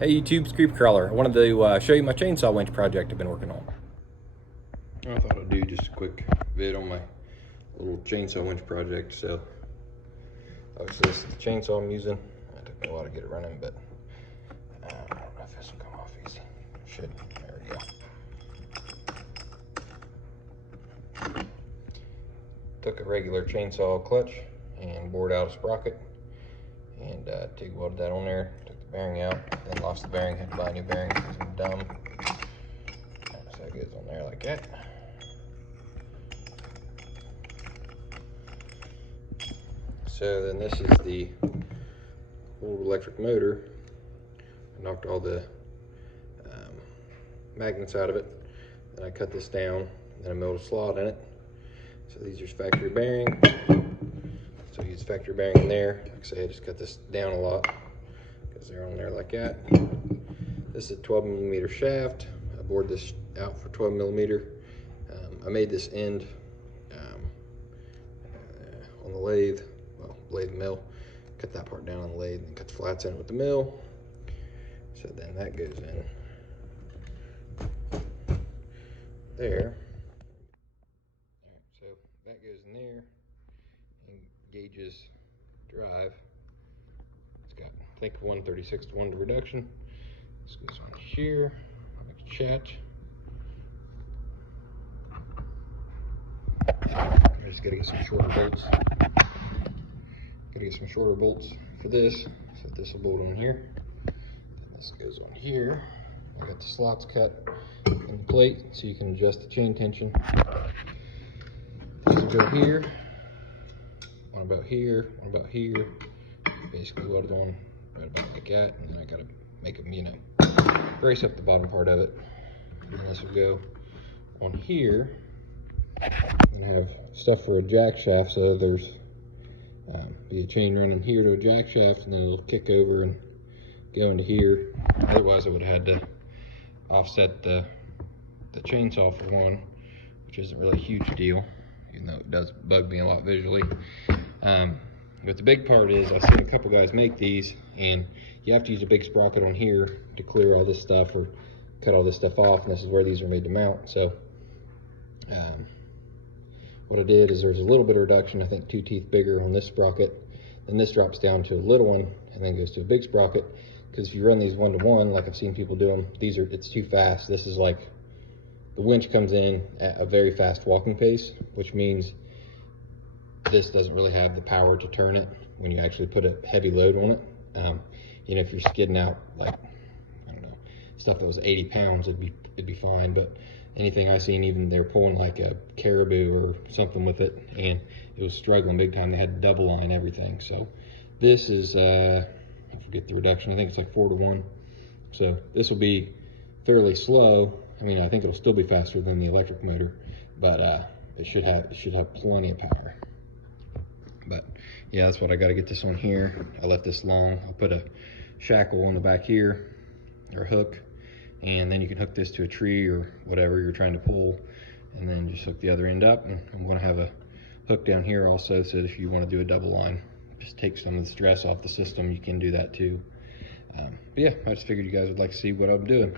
Hey YouTube's Creep Crawler. I wanted to show you my chainsaw winch project I've been working on. I thought I'd do just a quick vid on my little chainsaw winch project. So obviously this is the chainsaw I'm using. It took me a while to get it running, but I don't know if this will come off easy. Should. There we go. Took a regular chainsaw clutch and bored out a sprocket and TIG welded that on there. Took the bearing out, then lost the bearing, had to buy a new bearing because I'm dumb. So that goes on there like that. So then this is the old electric motor. I knocked all the magnets out of it. Then I cut this down, then I milled a slot in it. So these are factory bearing. So I use factory bearing in there. Like I say, I just cut this down a lot because they're on there like that. This is a 12mm shaft. I bored this out for 12mm. I made this end on the lathe, well, lathe mill. Cut that part down on the lathe and cut the flats in it with the mill. So then that goes in there. So that goes in there and gauges drive. It's got, I think, 1/36 to 1 reduction. This goes on here, like a chat. I just gotta get some shorter bolts. Gotta get some shorter bolts for this. So this will bolt on here. And this goes on here. I got the slots cut in the plate so you can adjust the chain tension. These will go here. One about here, one about here. Basically welded on right about like that, and then I gotta make them, you know, brace up the bottom part of it. And then this will go on here and have stuff for a jack shaft. So there's be a chain running here to a jack shaft, and then it'll kick over and go into here. Otherwise I would have had to offset the chainsaw for one, which isn't really a huge deal, even though it does bug me a lot visually. But the big part is I've seen a couple guys make these, and you have to use a big sprocket on here to clear all this stuff or cut all this stuff off, and this is where these are made to mount. So what I did is there's a little bit of reduction, I think 2 teeth bigger on this sprocket, then this drops down to a little one and then goes to a big sprocket. Because if you run these 1-to-1, like I've seen people do them, it's too fast. This is like, the winch comes in at a very fast walking pace, which means this doesn't really have the power to turn it when you actually put a heavy load on it. You know, if you're skidding out, like, I don't know, stuff that was 80 pounds, it'd be fine. But anything I seen, even they're pulling like a caribou or something with it, and it was struggling big time. They had to double line everything. So this is, I forget the reduction, I think it's like 4-to-1. So this will be fairly slow. I mean, I think it'll still be faster than the electric motor, but it should have plenty of power. But yeah, that's what I got to get this on here. I left this long. I'll put a shackle on the back here, or a hook, and then you can hook this to a tree or whatever you're trying to pull, and then just hook the other end up. And I'm going to have a hook down here also, so if you want to do a double line, just take some of the stress off the system, you can do that too. But yeah, I just figured you guys would like to see what I'm doing.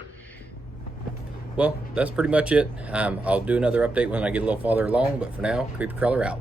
Well, that's pretty much it. I'll do another update when I get a little farther along, but for now, Creep Crawler out.